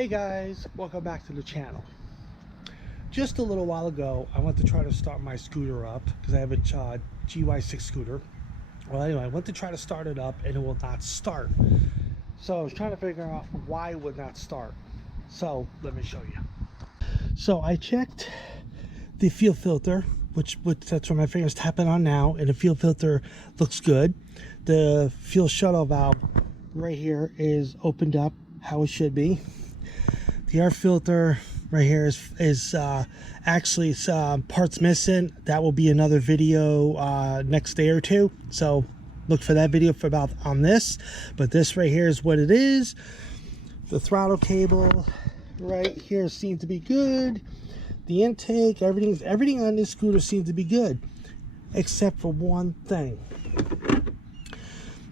Hey guys, welcome back to the channel. Just a little while ago, I went to try to start my scooter up because I have a GY6 scooter. Well, anyway, I went to try to start it up and it will not start. So I was trying to figure out why it would not start. So let me show you. So I checked the fuel filter, which that's where my finger's tapping on now, and the fuel filter looks good. The fuel shuttle valve right here is opened up how it should be. The air filter right here is actually parts missing. That will be another video next day or two, so look for that video on this. But this right here is what it is. The throttle cable right here seems to be good. The intake, everything on this scooter seems to be good, except for one thing.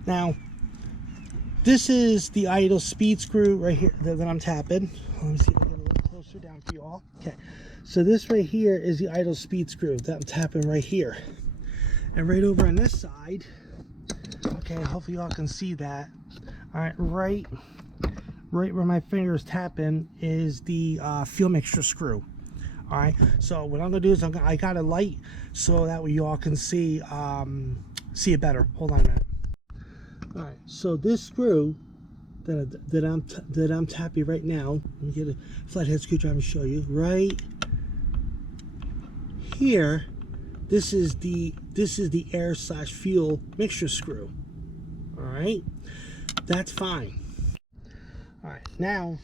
Now, this is the idle speed screw right here that I'm tapping. Let me see if I can get a little closer down for you all. Okay, so this right here is the idle speed screw that I'm tapping right here. And right over on this side, okay, hopefully y'all can see that. All right, right where my finger is tapping is the fuel mixture screw. All right, so what I'm gonna do is I got a light so that way you all can see it better. Hold on a minute. All right, so this screw that I'm tapping right now, let me get a flathead screwdriver and show you. Right here, this is the air / fuel mixture screw. All right, that's fine. All right, now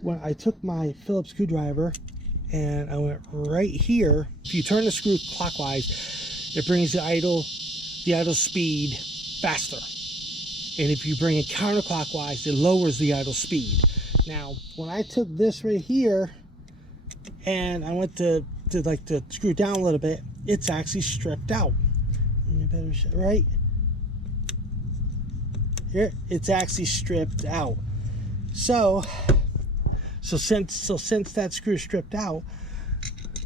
when I took my Phillips screwdriver and I went right here, if you turn the screw clockwise, it brings the idle speed faster. And if you bring it counterclockwise, it lowers the idle speed. Now, when I took this right here and I went to screw down a little bit, it's actually stripped out. Right here, it's actually stripped out. So since that screw is stripped out,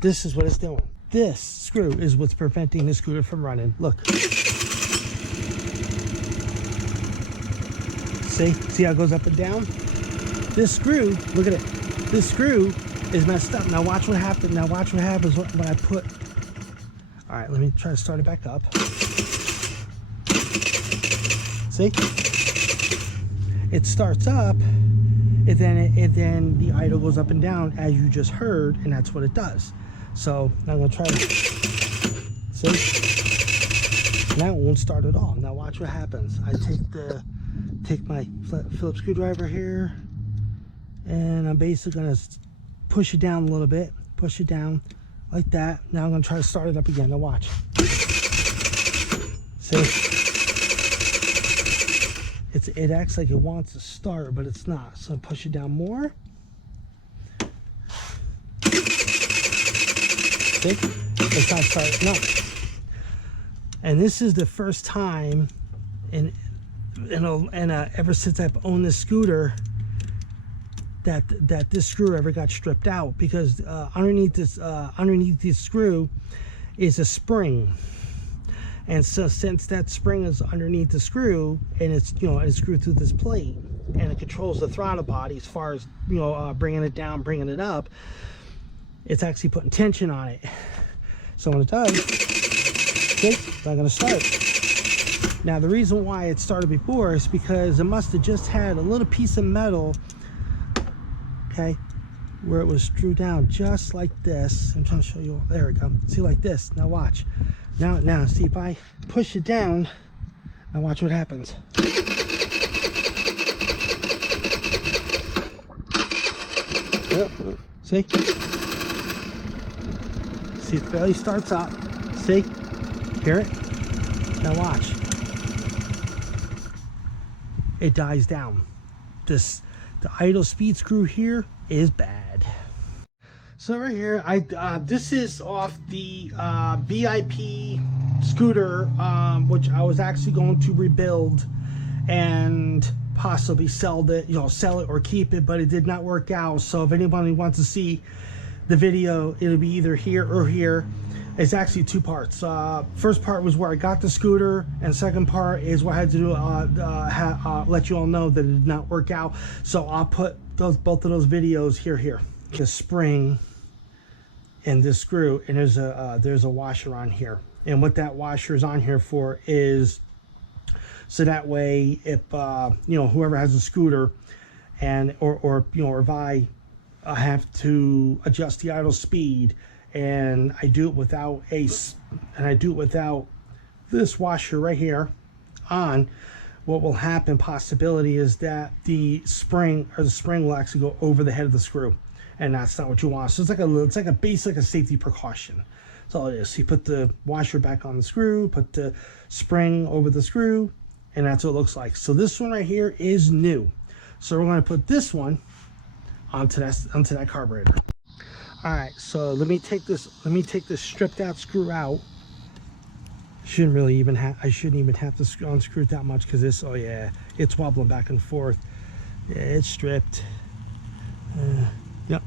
this is what it's doing. This screw is what's preventing the scooter from running. Look. See how it goes up and down? This screw, look at it. This screw is messed up. Now watch what happens. Now watch what happens when I put. All right, let me try to start it back up. See? It starts up, and then the idle goes up and down as you just heard, and that's what it does. So now I'm gonna try to see. Now it won't start at all. Now watch what happens. I take my Phillips screwdriver here, and I'm basically gonna push it down a little bit, push it down like that. Now I'm gonna try to start it up again. Now watch. See? It acts like it wants to start, but it's not. So push it down more. See? It's not starting up. And this is the first time ever since I've owned this scooter that this screw ever got stripped out, because underneath this screw is a spring, and so since that spring is underneath the screw and it's it's screwed through this plate and it controls the throttle body as far as bringing it down, bringing it up, it's actually putting tension on it. So when it does, see, it's not going to start. Now the reason why it started before is because it must have just had a little piece of metal, okay, where it was screwed down just like this. I'm trying to show you. There we go. See, like this. Now watch. Now see, if I push it down, now watch what happens. Yep. See? See, it barely starts up. See? Hear it? Now watch. It dies down. The idle speed screw here is bad. So right here, this is off the VIP scooter, which I was actually going to rebuild and possibly sell it or keep it, but it did not work out. So if anybody wants to see the video, it'll be either here or here. It's actually two parts. First part was where I got the scooter, and second part is what I had to do let you all know that it did not work out. So I'll put both of those videos here. The spring and this screw, and there's a washer on here. And what that washer is on here for is so that way if whoever has a scooter and or if I have to adjust the idle speed and I do it without this washer right here on, what will happen possibility is that the spring will actually go over the head of the screw, and that's not what you want. So it's like a safety precaution. That's all it is. You put the washer back on the screw, put the spring over the screw, and that's what it looks like. So this one right here is new. So we're going to put this one onto that carburetor. All right, so let me take this stripped out screw out. I shouldn't even have to unscrew it that much because this, oh yeah, it's wobbling back and forth. Yeah, it's stripped. Yep.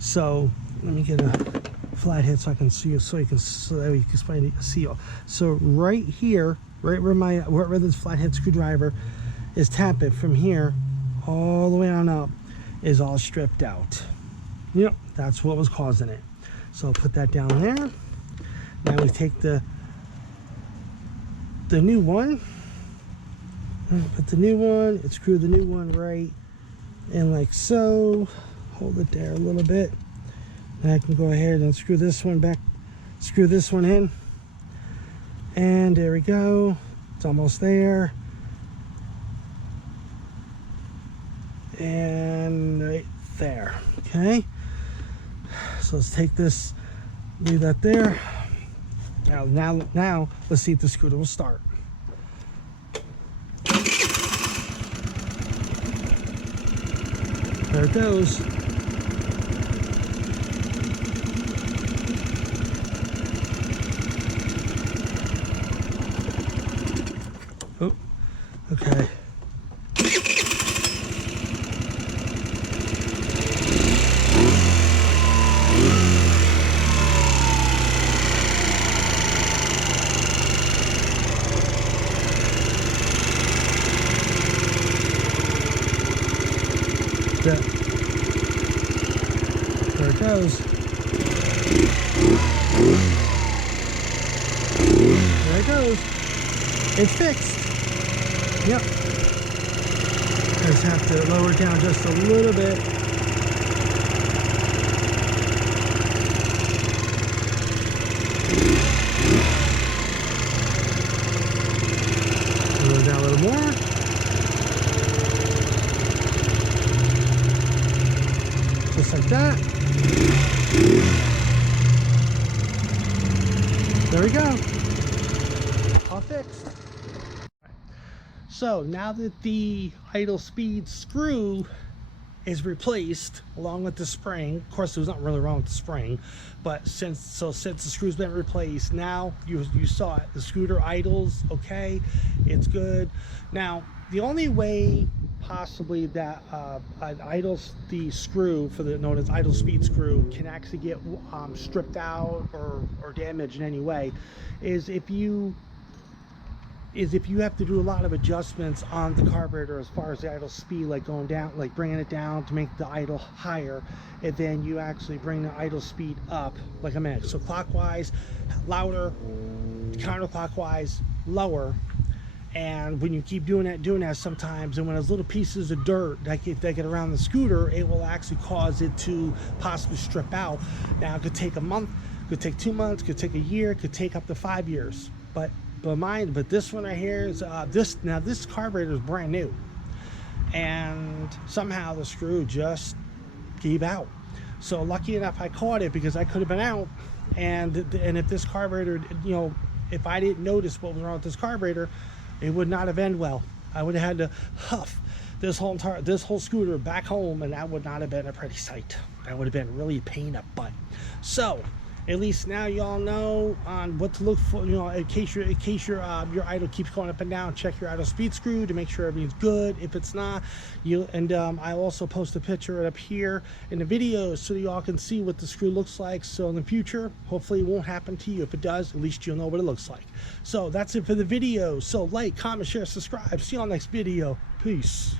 So let me get a flathead so I can see it, so that we can see it. So right here, right where this flathead screwdriver is tapping, from here all the way on up is all stripped out. Yep, that's what was causing it. So I'll put that down there. Now we take the new one, put the new one, and screw the new one right in like so. Hold it there a little bit. Then I can go ahead and screw this one back, screw this one in, and there we go. It's almost there. And right there. Okay. So let's take this, leave that there. Now let's see if the scooter will start. There it goes. Oh, okay. There it goes. There it goes. It's fixed. Yep. Just have to lower it down just a little bit. Lower it down a little more. Just like that. There we go. All fixed. So now that the idle speed screw is replaced along with the spring, of course there's nothing really wrong with the spring, but since the screw's been replaced, now you saw it, the scooter idles okay, it's good. Now the only way possibly that the screw for the known as idle speed screw can actually get stripped out or damaged in any way is if you have to do a lot of adjustments on the carburetor as far as the idle speed, like going down, like bringing it down to make the idle higher, and then you actually bring the idle speed up like a minute. So clockwise louder, counterclockwise lower. And when you keep doing that sometimes, and when those little pieces of dirt that get around the scooter, it will actually cause it to possibly strip out. Now it could take a month, could take 2 months, could take a year, could take up to 5 years. But this one right here is this carburetor is brand new, and somehow the screw just gave out. So lucky enough I caught it, because I could have been out, and if this carburetor, if I didn't notice what was wrong with this carburetor, it would not have ended well. I would have had to huff this whole scooter back home, and that would not have been a pretty sight. That would have been really a pain in the butt. So at least now y'all know on what to look for, in case your idle keeps going up and down. Check your idle speed screw to make sure everything's good. If it's not, I also post a picture up here in the video so y'all can see what the screw looks like. So in the future, hopefully it won't happen to you. If it does, at least you'll know what it looks like. So that's it for the video. So like, comment, share, subscribe. See you on the next video. Peace.